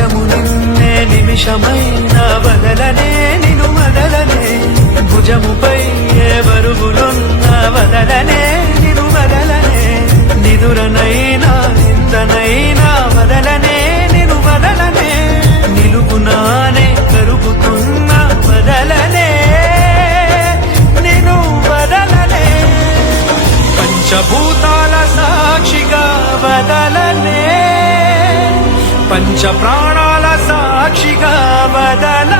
నిజము నిన్నే నిమిషమైన వదలనే నిను వదలనే భుజముపై ఏ బరువులున్న వదలనే నిను వదలనే నిదురనైనా నిందనైనా వదలనే నిను వదలనే నిలుపునానే కరుగుతున్న వదలనే నిను వదలనే పంచభూతాల సాక్షిగా వదలనే పంచ ప్రాణాల సాక్షిగా వదల